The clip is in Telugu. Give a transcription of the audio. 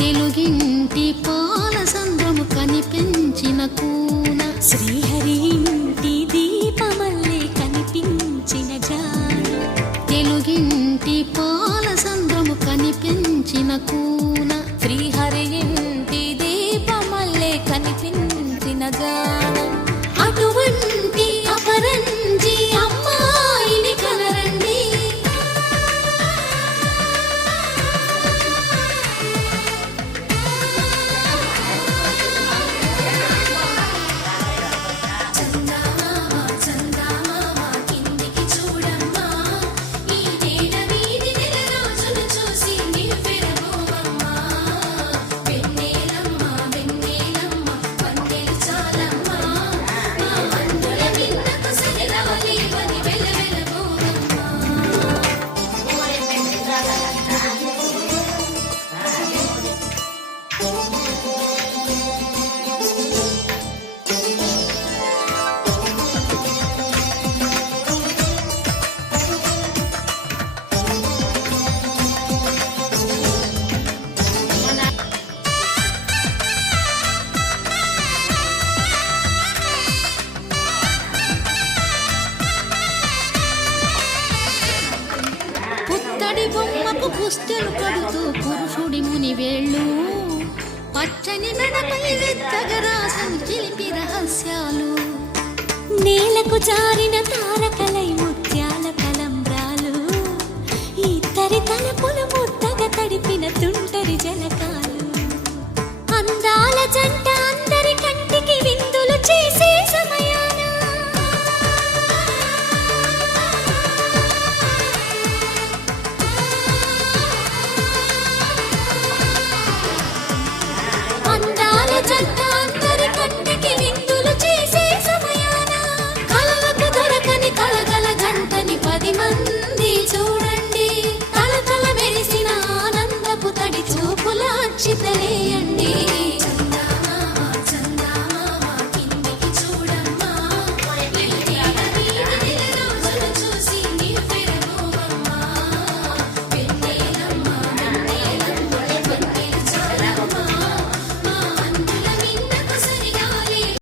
తెలుగింటి పాల సంద్రము కనిపించిన కూన శ్రీహరి ఇంటి దీపమల్లే కనిపించిన జాన తెలుగింటి పాల సంద్రము కనిపించిన కూన శ్రీహరి ఇంటి దీపమల్లే కనిపించిన జాన అటువంటి అపరంజి అమ్మాయిని కనరండి పుత్తడి బొమ్మకు పుస్తెలు కడుతూ పురుషుడి ముని వేళ్ళు పచ్చని మెడపై వెచ్చగరాసని చిలిపి రహస్యాలు నేలకు జారిన తారకలై